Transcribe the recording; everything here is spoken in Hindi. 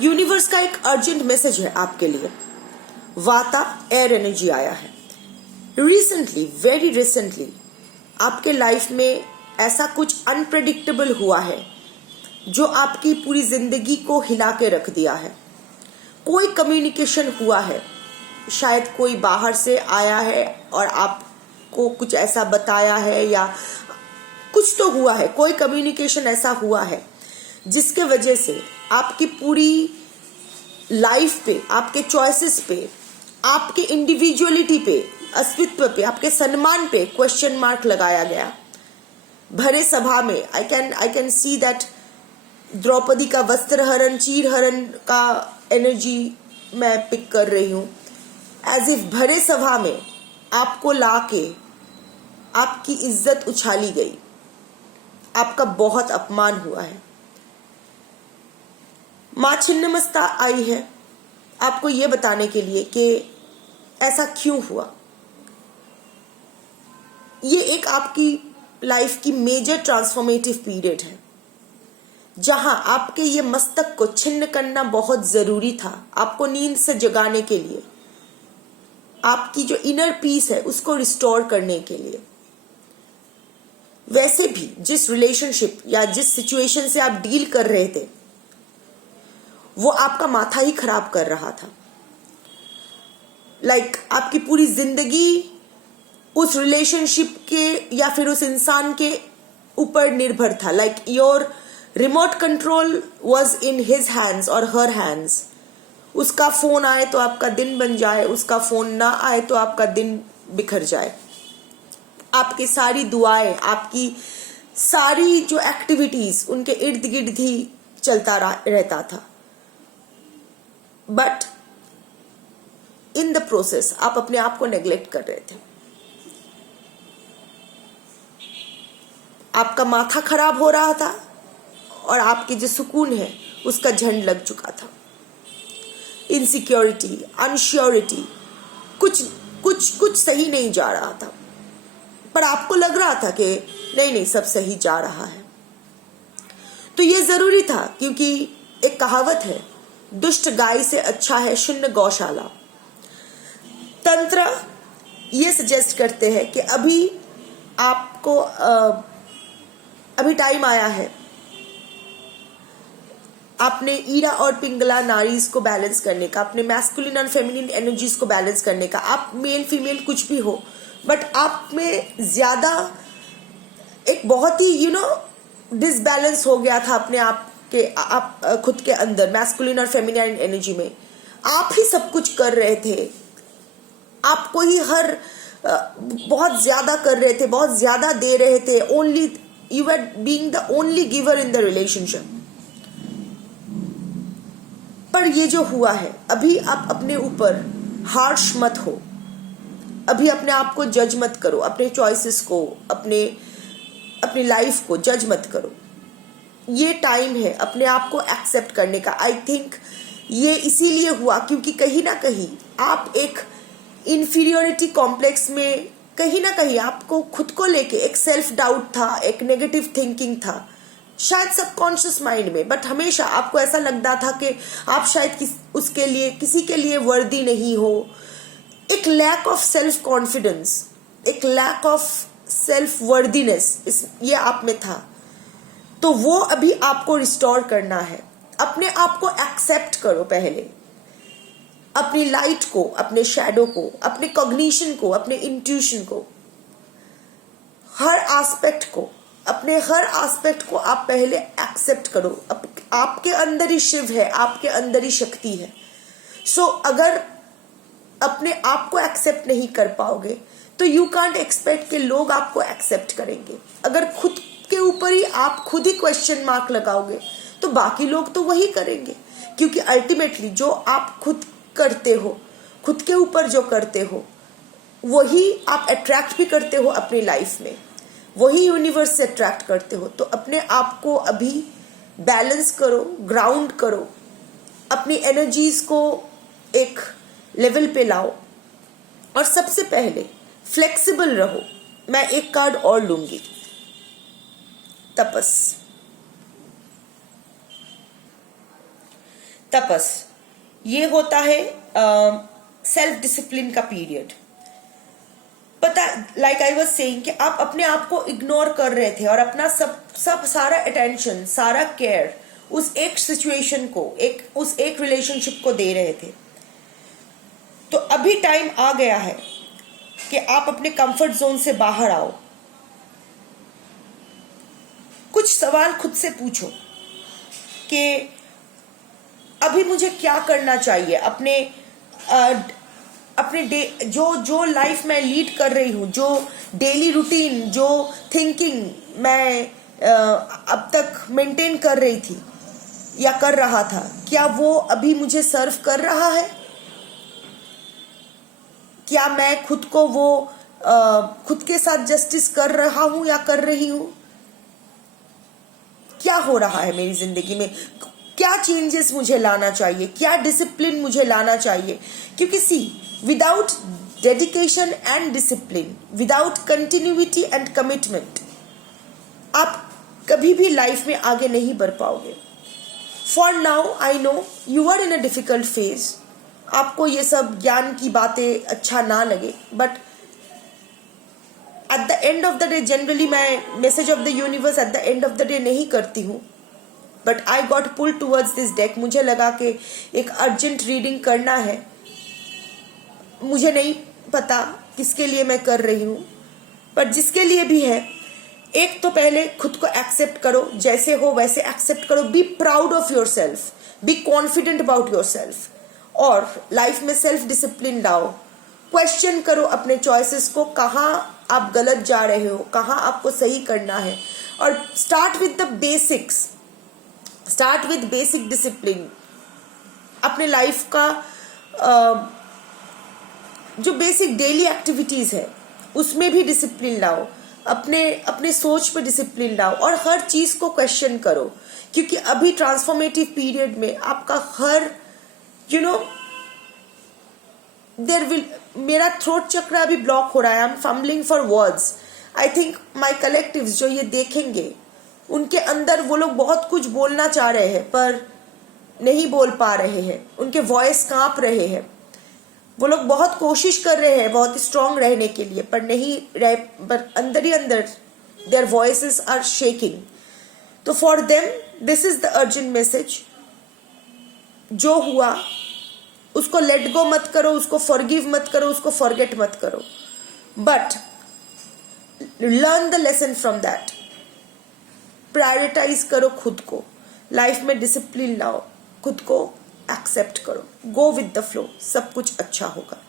यूनिवर्स का एक अर्जेंट मैसेज है आपके लिए। वाता एयर एनर्जी आया है। रिसेंटली, वेरी रिसेंटली आपके लाइफ में ऐसा कुछ अनप्रेडिक्टेबल हुआ है जो आपकी पूरी जिंदगी को हिला के रख दिया है। कोई कम्युनिकेशन हुआ है, शायद कोई बाहर से आया है और आपको कुछ ऐसा बताया है, या कुछ तो हुआ है, कोई कम्युनिकेशन ऐसा हुआ है जिसके वजह से आपकी पूरी लाइफ पे, आपके चॉइसेस पे, आपके इंडिविजुअलिटी पे, अस्तित्व पे, आपके सम्मान पे क्वेश्चन मार्क लगाया गया। भरे सभा में I can see that Draupadi का वस्त्रहरण, चीरहरण का एनर्जी मैं पिक कर रही हूं। एज इफ भरे सभा में आपको लाके आपकी इज्जत उछाली गई, आपका बहुत अपमान हुआ है। मां छिन्नमस्ता आई है आपको ये बताने के लिए कि ऐसा क्यों हुआ। ये एक आपकी लाइफ की मेजर ट्रांसफॉर्मेटिव पीरियड है जहां आपके ये मस्तक को छिन्न करना बहुत जरूरी था, आपको नींद से जगाने के लिए, आपकी जो इनर पीस है उसको रिस्टोर करने के लिए। वैसे भी जिस रिलेशनशिप या जिस सिचुएशन से आप डील कर रहे थे वो आपका माथा ही खराब कर रहा था। आपकी पूरी जिंदगी उस रिलेशनशिप के या फिर उस इंसान के ऊपर निर्भर था। Your remote control was in his hands और हर हैंड्स। उसका फोन आए तो आपका दिन बन जाए, उसका फोन ना आए तो आपका दिन बिखर जाए। आपकी सारी दुआएं, आपकी सारी जो एक्टिविटीज उनके इर्द गिर्द ही चलता रहता था। बट इन द प्रोसेस आप अपने आप को नेग्लेक्ट कर रहे थे। आपका माथा खराब हो रहा था और आपके जो सुकून है उसका झंड लग चुका था। इनसिक्योरिटी, अनश्योरिटी, कुछ सही नहीं जा रहा था, पर आपको लग रहा था कि नहीं सब सही जा रहा है। तो ये जरूरी था, क्योंकि एक कहावत है, दुष्ट गाय से अच्छा है शून्य गौशाला। तंत्र ये सजेस्ट करते हैं कि अभी आपको अभी टाइम आया है आपने ईरा और पिंगला नारीज को बैलेंस करने का, अपने मैस्कुलिन और फेमिनिन एनर्जीज को बैलेंस करने का। आप मेल फीमेल कुछ भी हो, बट आप में ज्यादा एक बहुत ही डिसबैलेंस हो गया था अपने आप के, आप खुद के अंदर मैस्कुलिन और फेमिनिन एनर्जी में। आप ही सब कुछ कर रहे थे, आपको ही बहुत ज्यादा कर रहे थे, बहुत ज्यादा दे रहे थे। Only you are being the only giver in the relationship. पर ये जो हुआ है, अभी आप अपने ऊपर हार्श मत हो, अभी अपने आप को जज मत करो, अपने चॉइसेस को, अपनी लाइफ को जज मत करो। ये टाइम है अपने आप को एक्सेप्ट करने का। आई थिंक ये इसीलिए हुआ क्योंकि कहीं ना कहीं आप एक इंफीरियोरिटी कॉम्प्लेक्स में, कहीं ना कहीं आपको खुद को लेके एक सेल्फ डाउट था, एक नेगेटिव थिंकिंग था, शायद सबकॉन्शियस माइंड में। बट हमेशा आपको ऐसा लगता था कि आप शायद किसी के लिए वर्दी नहीं हो। एक लैक ऑफ सेल्फ कॉन्फिडेंस, एक लैक ऑफ सेल्फ वर्दीनेस ये आप में था। तो वो अभी आपको रिस्टोर करना है। अपने आप को एक्सेप्ट करो पहले, अपनी लाइट को, अपने शैडो को, अपने कॉग्निशन को, अपने इंट्यूशन को, हर एस्पेक्ट को आप पहले एक्सेप्ट करो। आपके अंदर ही शिव है, आपके अंदर ही शक्ति है। अगर अपने आप को एक्सेप्ट नहीं कर पाओगे तो यू कांट एक्सपेक्ट कि लोग आपको एक्सेप्ट करेंगे। अगर खुद के ऊपर ही आप खुद ही क्वेश्चन मार्क लगाओगे तो बाकी लोग तो वही करेंगे, क्योंकि अल्टीमेटली जो आप खुद करते हो, खुद के ऊपर जो करते हो, वही आप अट्रैक्ट भी करते हो अपनी लाइफ में, वही यूनिवर्स से अट्रैक्ट करते हो। तो अपने आप को अभी बैलेंस करो, ग्राउंड करो, अपनी एनर्जीज को एक लेवल पे लाओ, और सबसे पहले फ्लेक्सिबल रहो। मैं एक कार्ड और लूंगी, तपस। तपस, ये होता है सेल्फ डिसिप्लिन का पीरियड। पता, लाइक आई वाज सेइंग कि आप अपने आप को इग्नोर कर रहे थे और अपना सब सारा अटेंशन, सारा केयर उस एक सिचुएशन को, उस एक रिलेशनशिप को दे रहे थे। तो अभी टाइम आ गया है कि आप अपने कंफर्ट जोन से बाहर आओ। कुछ सवाल खुद से पूछो कि अभी मुझे क्या करना चाहिए, अपने जो लाइफ मैं लीड कर रही हूँ, जो डेली रूटीन, जो थिंकिंग मैं अब तक मेंटेन कर रही थी या कर रहा था, क्या वो अभी मुझे सर्व कर रहा है? क्या मैं खुद को खुद के साथ जस्टिस कर रहा हूं या कर रही हूं? क्या हो रहा है मेरी जिंदगी में? क्या चेंजेस मुझे लाना चाहिए? क्या डिसिप्लिन मुझे लाना चाहिए? क्योंकि see, without dedication and discipline, without continuity and commitment, आप कभी भी लाइफ में आगे नहीं बढ़ पाओगे। For now I know you are in a difficult phase. आपको ये सब ज्ञान की बातें अच्छा ना लगे, but at the end of the day, generally मैं message of the universe at the end of the day नहीं करती हूँ, but I got pull towards this deck. मुझे लगा कि एक अर्जेंट रीडिंग करना है। मुझे नहीं पता किसके लिए मैं कर रही हूँ, पर जिसके लिए भी है, एक तो पहले खुद को एक्सेप्ट करो, जैसे हो वैसे एक्सेप्ट करो। Be proud of your self, be confident about your self, और लाइफ में सेल्फ डिसिप्लिन लाओ। क्वेश्चन करो अपने चॉइसेस को, कहाँ आप गलत जा रहे हो, कहाँ आपको सही करना है, और start with the basics, start with basic discipline. अपने लाइफ का जो बेसिक डेली एक्टिविटीज है उसमें भी डिसिप्लिन लाओ, अपने सोच पे डिसिप्लिन लाओ, और हर चीज को क्वेश्चन करो, क्योंकि अभी ट्रांसफॉर्मेटिव पीरियड में आपका हर मेरा थ्रोट चक्र अभी ब्लॉक हो रहा है। I am fumbling for words. I think my collectives जो ये देखेंगे, उनके अंदर वो लोग बहुत कुछ बोलना चाह रहे हैं पर नहीं बोल पा रहे हैं, उनके वॉइस कांप रहे हैं। वो लोग बहुत कोशिश कर रहे हैं बहुत स्ट्रांग रहने के लिए, पर नहीं रह, पर अंदर ही अंदर देयर वॉइसेस आर शेकिंग। तो for them this is the urgent message. जो हुआ उसको लेट गो मत करो, उसको फॉरगिव मत करो, उसको फॉरगेट मत करो, but learn the lesson from that. Prioritise करो खुद को, लाइफ में डिसिप्लिन लाओ, खुद को एक्सेप्ट करो, गो विद द फ्लो, सब कुछ अच्छा होगा।